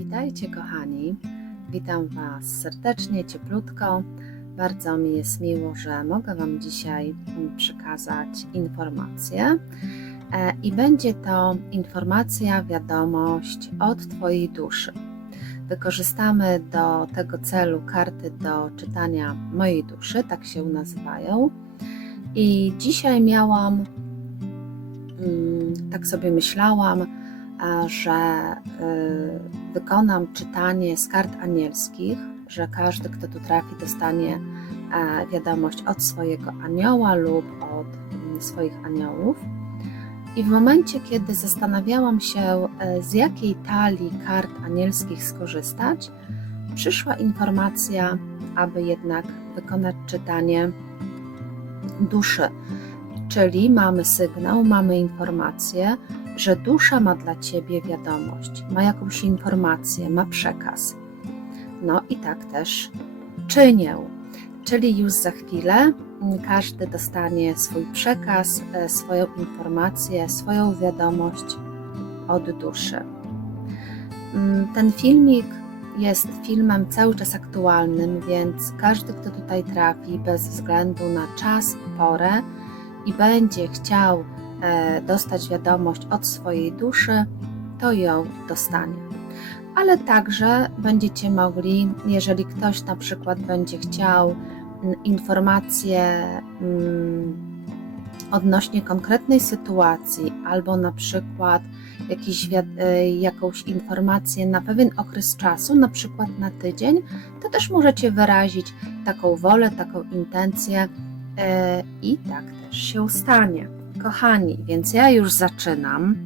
Witajcie kochani, witam Was serdecznie, cieplutko. Bardzo mi jest miło, że mogę Wam dzisiaj mm, przekazać informację. E, I będzie to informacja, wiadomość od Twojej duszy. Wykorzystamy do tego celu karty do czytania mojej duszy, tak się nazywają. I dzisiaj miałam, mm, tak sobie myślałam, a, że y, wykonam czytanie z kart anielskich, że każdy, kto tu trafi, dostanie e, wiadomość od swojego anioła lub od mm, swoich aniołów. I w momencie, kiedy zastanawiałam się, e, z jakiej talii kart anielskich skorzystać, przyszła informacja, aby jednak wykonać czytanie duszy. Czyli mamy sygnał, mamy informację, że dusza ma dla ciebie wiadomość, ma jakąś informację, ma przekaz. No i tak też czynię. Czyli już za chwilę każdy dostanie swój przekaz, e, swoją informację, swoją wiadomość od duszy. Mm, Ten filmik jest filmem cały czas aktualnym, więc każdy, kto tutaj trafi, bez względu na czas porę i będzie chciał dostać wiadomość od swojej duszy, to ją dostanie. Ale także będziecie mogli, jeżeli ktoś na przykład będzie chciał mm, informacje mm, odnośnie konkretnej sytuacji, albo na przykład jakiś, e, jakąś informację na pewien okres czasu, na przykład na tydzień, to też możecie wyrazić taką wolę, taką intencję e, i tak też się stanie. Kochani, więc ja już zaczynam.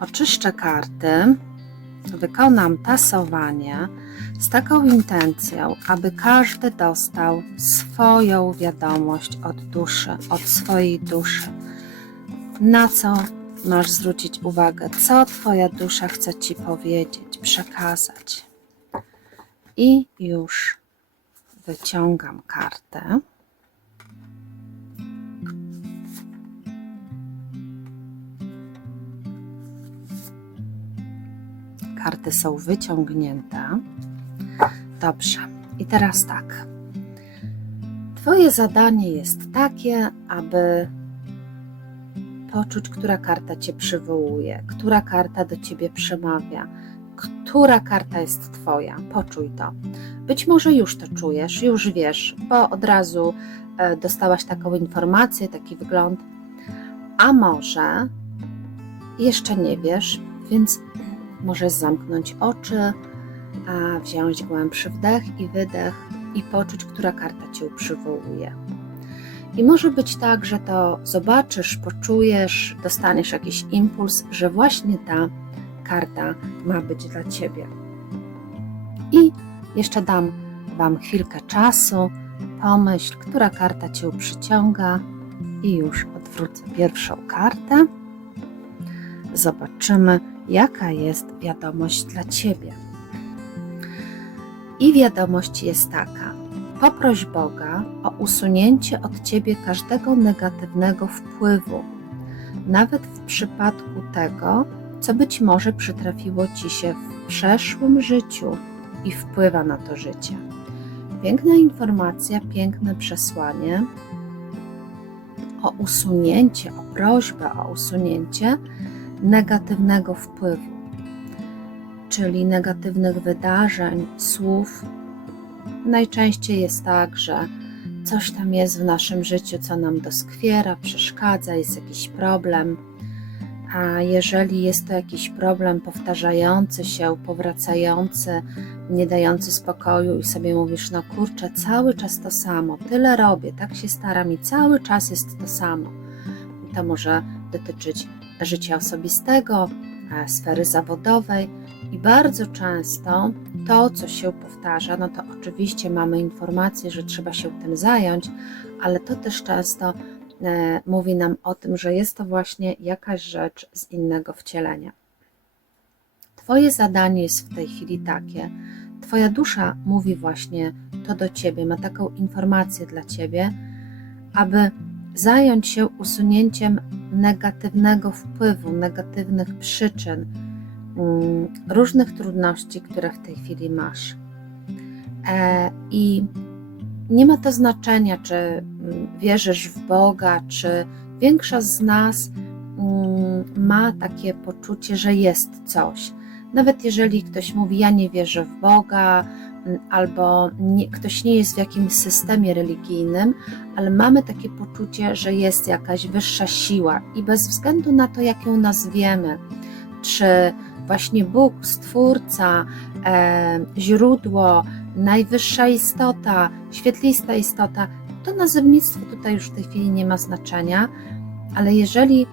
Oczyszczę karty, wykonam tasowanie z taką intencją, aby każdy dostał swoją wiadomość od duszy, od swojej duszy. Na co masz zwrócić uwagę, co Twoja dusza chce Ci powiedzieć, przekazać. I już wyciągam kartę. Karty są wyciągnięte. Dobrze. I teraz tak. Twoje zadanie jest takie, aby poczuć, która karta Cię przywołuje, która karta do Ciebie przemawia, która karta jest Twoja. Poczuj to. Być może już to czujesz, już wiesz, bo od razu e, dostałaś taką informację, taki wgląd, a może jeszcze nie wiesz, więc możesz zamknąć oczy, a wziąć głębszy wdech i wydech i poczuć, która karta Cię przywołuje. I może być tak, że to zobaczysz, poczujesz, dostaniesz jakiś impuls, że właśnie ta karta ma być dla Ciebie. I jeszcze dam Wam chwilkę czasu, pomyśl, która karta Cię przyciąga i już odwrócę pierwszą kartę. Zobaczymy, jaka jest wiadomość dla Ciebie. I wiadomość jest taka: poproś Boga o usunięcie od Ciebie każdego negatywnego wpływu, nawet w przypadku tego, co być może przytrafiło Ci się w przeszłym życiu i wpływa na to życie. Piękna informacja, piękne przesłanie o usunięcie, o prośbę o usunięcie negatywnego wpływu, czyli negatywnych wydarzeń, słów. Najczęściej jest tak, że coś tam jest w naszym życiu, co nam doskwiera, przeszkadza, jest jakiś problem. A jeżeli jest to jakiś problem powtarzający się, powracający, nie dający spokoju, i sobie mówisz, no kurczę, cały czas to samo, tyle robię, tak się staram i cały czas jest to samo. To może dotyczyć życia osobistego, e, sfery zawodowej i bardzo często to, co się powtarza, no to oczywiście mamy informację, że trzeba się tym zająć, ale to też często e, mówi nam o tym, że jest to właśnie jakaś rzecz z innego wcielenia. Twoje zadanie jest w tej chwili takie. Twoja dusza mówi właśnie to do ciebie, ma taką informację dla ciebie, aby zająć się usunięciem negatywnego wpływu, negatywnych przyczyn, mm, różnych trudności, które w tej chwili masz. E, I nie ma to znaczenia, czy mm, wierzysz w Boga, czy większość z nas mm, ma takie poczucie, że jest coś. Nawet jeżeli ktoś mówi, ja nie wierzę w Boga, albo nie, ktoś nie jest w jakimś systemie religijnym, ale mamy takie poczucie, że jest jakaś wyższa siła i bez względu na to, jak ją nazwiemy, czy właśnie Bóg, Stwórca, e, źródło, najwyższa istota, świetlista istota, to nazewnictwo tutaj już w tej chwili nie ma znaczenia, ale jeżeli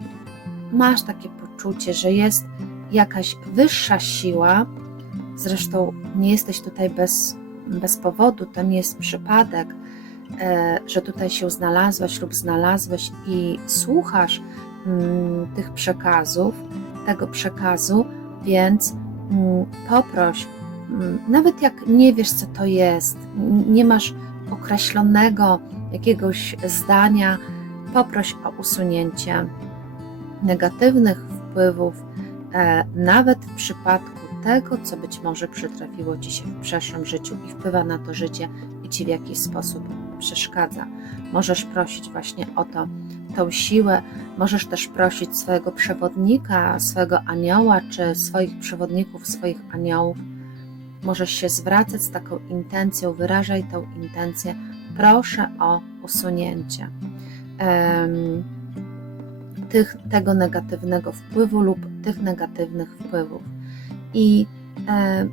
masz takie poczucie, że jest jakaś wyższa siła, zresztą nie jesteś tutaj bez, bez powodu, to nie jest przypadek, e, że tutaj się znalazłaś lub znalazłeś i słuchasz mm, tych przekazów, tego przekazu, więc mm, poproś, mm, nawet jak nie wiesz, co to jest, nie masz określonego jakiegoś zdania, poproś o usunięcie negatywnych wpływów, nawet w przypadku tego, co być może przytrafiło ci się w przeszłym życiu i wpływa na to życie i ci w jakiś sposób przeszkadza. Możesz prosić właśnie o to, tą siłę, możesz też prosić swojego przewodnika, swojego anioła, czy swoich przewodników, swoich aniołów. Możesz się zwracać z taką intencją, wyrażaj tą intencję. Proszę o usunięcie um, tych, tego negatywnego wpływu lub tych negatywnych wpływów. I e,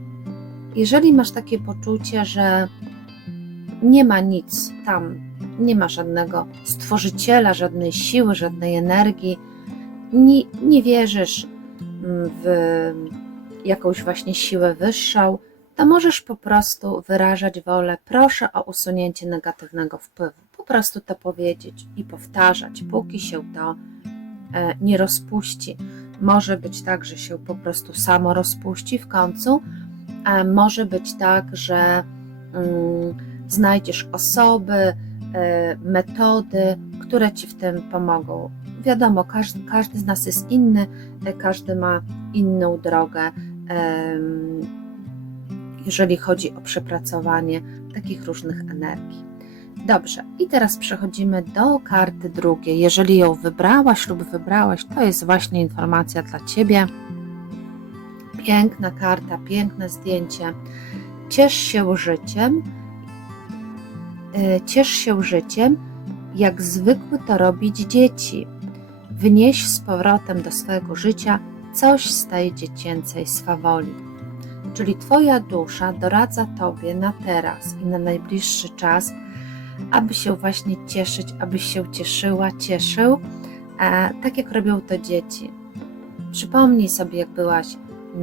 jeżeli masz takie poczucie, że nie ma nic tam, nie ma żadnego stworzyciela, żadnej siły, żadnej energii, nie, nie wierzysz w jakąś właśnie siłę wyższą, to możesz po prostu wyrażać wolę, proszę o usunięcie negatywnego wpływu. Po prostu to powiedzieć i powtarzać, póki się to nie rozpuści. Może być tak, że się po prostu samo rozpuści w końcu, może być tak, że mm, znajdziesz osoby, e, metody, które ci w tym pomogą. Wiadomo, każdy, każdy z nas jest inny, e, każdy ma inną drogę, jeżeli chodzi o przepracowanie takich różnych energii. Dobrze, i teraz przechodzimy do karty drugiej. Jeżeli ją wybrałaś lub wybrałeś, to jest właśnie informacja dla Ciebie. Piękna karta, piękne zdjęcie. Ciesz się życiem. Y, ciesz się życiem, jak zwykły to robić dzieci. Wnieś z powrotem do swojego życia coś z tej dziecięcej swawoli. Czyli Twoja dusza doradza Tobie na teraz i na najbliższy czas, aby się właśnie cieszyć, abyś się cieszyła, cieszył, tak jak robią to dzieci. Przypomnij sobie, jak byłaś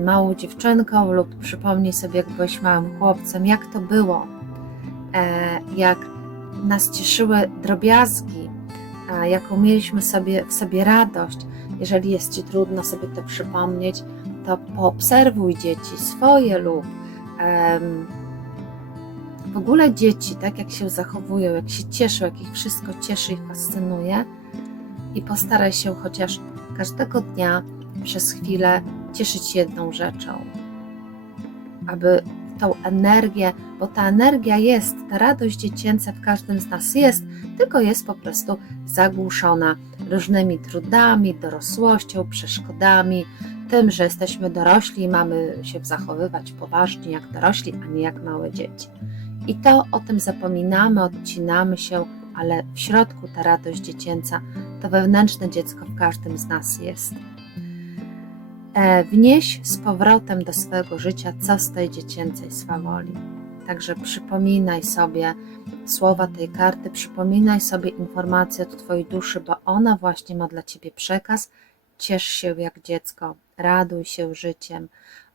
małą dziewczynką, lub przypomnij sobie, jak byłeś małym chłopcem, jak to było, e, jak nas cieszyły drobiazgi, jaką mieliśmy sobie, w sobie radość. Jeżeli jest Ci trudno sobie to przypomnieć, to poobserwuj dzieci swoje lub w ogóle dzieci, tak jak się zachowują, jak się cieszą, jak ich wszystko cieszy i fascynuje, i postaraj się chociaż każdego dnia przez chwilę cieszyć jedną rzeczą, aby tą energię, bo ta energia jest, ta radość dziecięca w każdym z nas jest, tylko jest po prostu zagłuszona różnymi trudami, dorosłością, przeszkodami, tym, że jesteśmy dorośli i mamy się zachowywać poważnie jak dorośli, a nie jak małe dzieci. I to o tym zapominamy, odcinamy się, ale w środku ta radość dziecięca, to wewnętrzne dziecko w każdym z nas jest. E, wnieś z powrotem do swojego życia, co z tej dziecięcej swawoli. Także przypominaj sobie słowa tej karty, przypominaj sobie informacje od Twojej duszy, bo ona właśnie ma dla Ciebie przekaz. Ciesz się jak dziecko, raduj się życiem,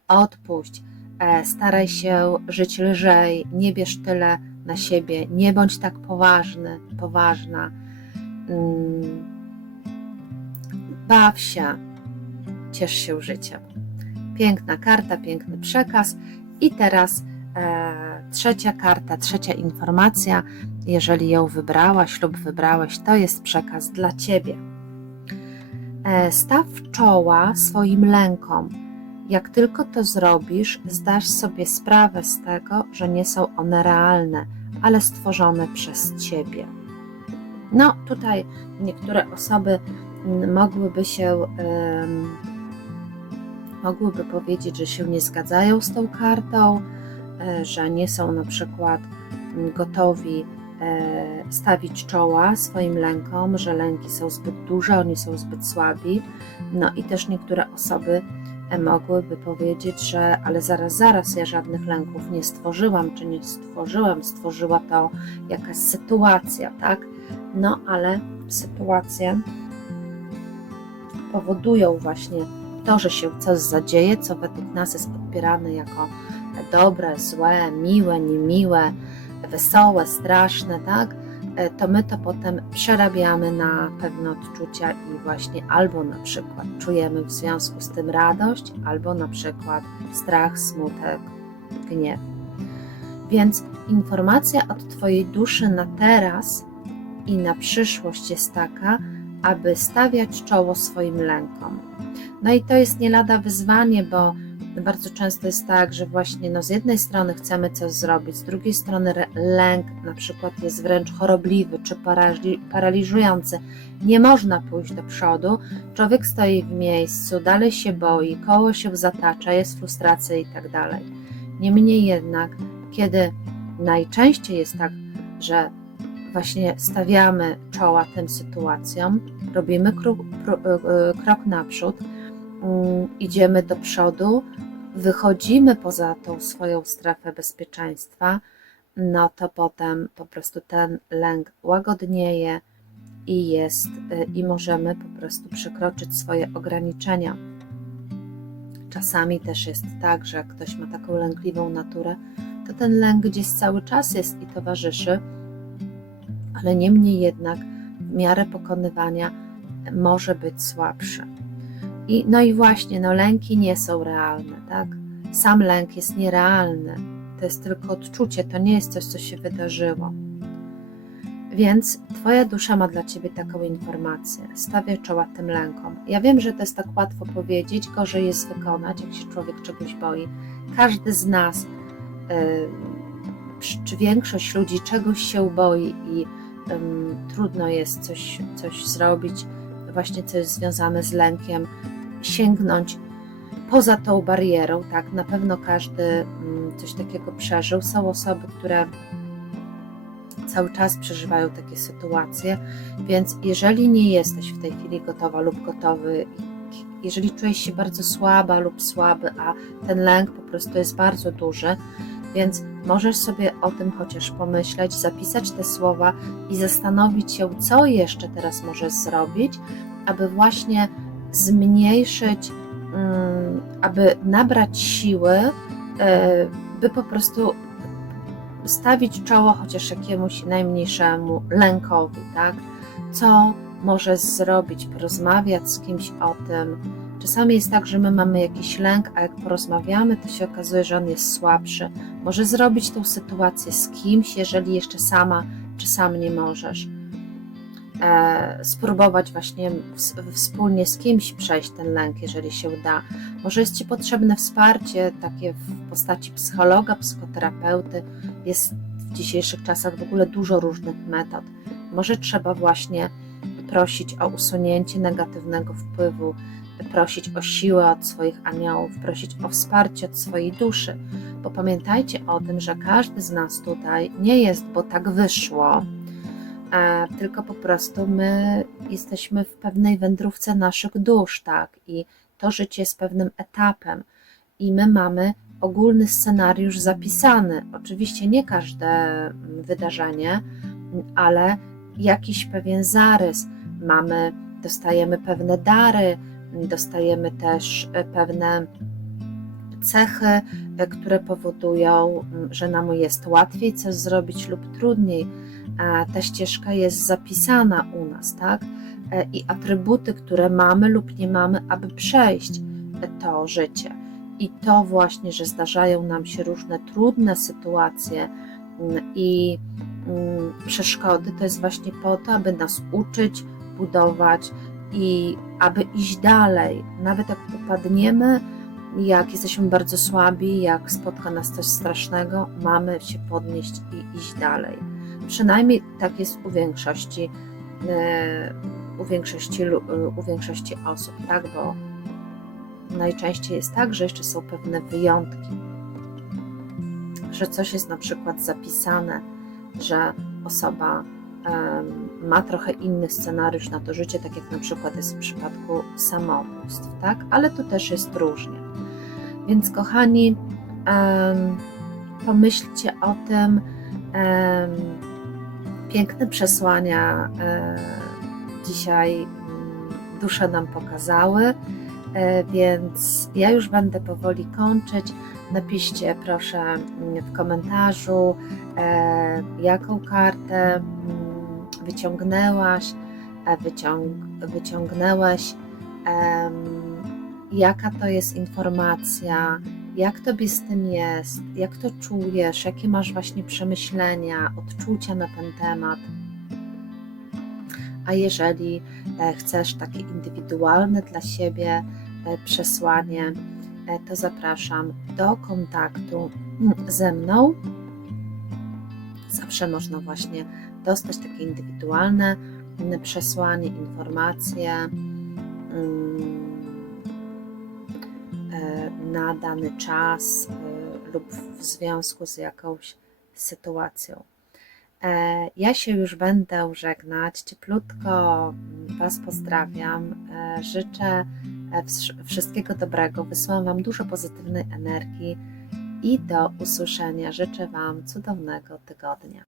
odpuść, e, staraj się żyć lżej, nie bierz tyle na siebie, nie bądź tak poważny, poważna. Mm, baw się, ciesz się życiem. Piękna karta, piękny przekaz. I teraz e, trzecia karta, trzecia informacja. Jeżeli ją wybrałaś lub wybrałeś, to jest przekaz dla ciebie. E, staw czoła swoim lękom Jak tylko to zrobisz, zdasz sobie sprawę z tego, że nie są one realne, ale stworzone przez ciebie. No, tutaj niektóre osoby mm, mogłyby się, mogłyby powiedzieć, że się nie zgadzają z tą kartą, e, że nie są na przykład mm, gotowi e, stawić czoła swoim lękom, że lęki są zbyt duże, oni są zbyt słabi. No i też niektóre osoby mogłyby powiedzieć, że ale zaraz, zaraz, ja żadnych lęków nie stworzyłam, czy nie stworzyłam, stworzyła to jakaś sytuacja, tak? No ale sytuacje powodują właśnie to, że się coś zadzieje, co według nas jest odbierane jako dobre, złe, miłe, niemiłe, wesołe, straszne, tak? E, To my to potem przerabiamy na pewne odczucia i właśnie albo na przykład czujemy w związku z tym radość, albo na przykład strach, smutek, gniew. Więc informacja od Twojej duszy na teraz i na przyszłość jest taka, aby stawiać czoło swoim lękom. No i to jest nie lada wyzwanie, bo bardzo często jest tak, że właśnie no z jednej strony chcemy coś zrobić, z drugiej strony lęk na przykład jest wręcz chorobliwy czy parali- paraliżujący. Nie można pójść do przodu, człowiek stoi w miejscu, dalej się boi, koło się zatacza, jest frustracja i tak dalej. Niemniej jednak, kiedy najczęściej jest tak, że właśnie stawiamy czoła tym sytuacjom, robimy krok, krok naprzód, mm, idziemy do przodu, wychodzimy poza tą swoją strefę bezpieczeństwa, no to potem po prostu ten lęk łagodnieje i jest, y, i możemy po prostu przekroczyć swoje ograniczenia. Czasami też jest tak, że jak ktoś ma taką lękliwą naturę, to ten lęk gdzieś cały czas jest i towarzyszy, ale niemniej jednak w miarę pokonywania może być słabszy. I, no i właśnie, no lęki nie są realne, tak? Sam lęk jest nierealny. To jest tylko odczucie, to nie jest coś, co się wydarzyło. Więc Twoja dusza ma dla Ciebie taką informację. Stawiaj czoła tym lękom. Ja wiem, że to jest tak łatwo powiedzieć, gorzej jest wykonać, jak się człowiek czegoś boi. Każdy z nas, czy większość ludzi czegoś się boi i trudno jest coś, coś zrobić, właśnie coś związane z lękiem, sięgnąć poza tą barierą, tak, na pewno każdy mm, coś takiego przeżył. Są osoby, które cały czas przeżywają takie sytuacje, więc jeżeli nie jesteś w tej chwili gotowa lub gotowy, jeżeli czujesz się bardzo słaba lub słaby, a ten lęk po prostu jest bardzo duży, więc możesz sobie o tym chociaż pomyśleć, zapisać te słowa i zastanowić się, co jeszcze teraz możesz zrobić, aby właśnie zmniejszyć, mm, aby nabrać siły, e, by po prostu stawić czoło chociaż jakiemuś najmniejszemu lękowi, tak? Co możesz zrobić, porozmawiać z kimś o tym. Czasami jest tak, że my mamy jakiś lęk, a jak porozmawiamy, to się okazuje, że on jest słabszy. Może zrobić tą sytuację z kimś, jeżeli jeszcze sama czy sam nie możesz e, spróbować właśnie w, wspólnie z kimś przejść ten lęk, jeżeli się da. Może jest Ci potrzebne wsparcie takie w postaci psychologa, psychoterapeuty. Jest w dzisiejszych czasach w ogóle dużo różnych metod. Może trzeba właśnie prosić o usunięcie negatywnego wpływu, prosić o siłę od swoich aniołów, prosić o wsparcie od swojej duszy. Bo pamiętajcie o tym, że każdy z nas tutaj nie jest, bo tak wyszło, a tylko po prostu my jesteśmy w pewnej wędrówce naszych dusz, tak? I to życie jest pewnym etapem, i my mamy ogólny scenariusz zapisany. Oczywiście nie każde mm, wydarzenie, ale jakiś pewien zarys. Mamy, dostajemy pewne dary, dostajemy też e, pewne cechy, e, które powodują, że nam jest łatwiej coś zrobić lub trudniej ta ścieżka jest zapisana u nas, tak? E, I atrybuty, które mamy lub nie mamy, aby przejść to życie. I to właśnie, że zdarzają nam się różne trudne sytuacje i przeszkody, to jest właśnie po to, aby nas uczyć, budować i aby iść dalej. Nawet jak upadniemy, jak jesteśmy bardzo słabi, jak spotka nas coś strasznego, mamy się podnieść i iść dalej. Przynajmniej tak jest u większości, e, u większości, lu- u większości osób, tak? Bo najczęściej jest tak, że jeszcze są pewne wyjątki, że coś jest na przykład zapisane, że osoba ma trochę inny scenariusz na to życie, tak jak na przykład jest w przypadku samobójstw, tak? Ale tu też jest różnie. Więc kochani, pomyślcie o tym. piękne przesłania e, dzisiaj mm, dusze nam pokazały, e, więc ja już będę powoli kończyć. Napiszcie proszę mm, w komentarzu, e, jaką kartę mm, wyciągnęłaś, e, wyciąg, wyciągnęłeś, jaka to jest informacja, jak tobie z tym jest, jak to czujesz, jakie masz właśnie przemyślenia, odczucia na ten temat. A jeżeli e, chcesz takie indywidualne dla siebie e, przesłanie, to zapraszam do kontaktu ze mną. Zawsze można właśnie dostać takie indywidualne mm, przesłanie, informacje mm, e, na dany czas e, lub w związku z jakąś sytuacją. E, Ja się już będę żegnać. Cieplutko Was pozdrawiam. Życzę wsz- wszystkiego dobrego. Wysyłam Wam dużo pozytywnej energii i do usłyszenia. Życzę Wam cudownego tygodnia.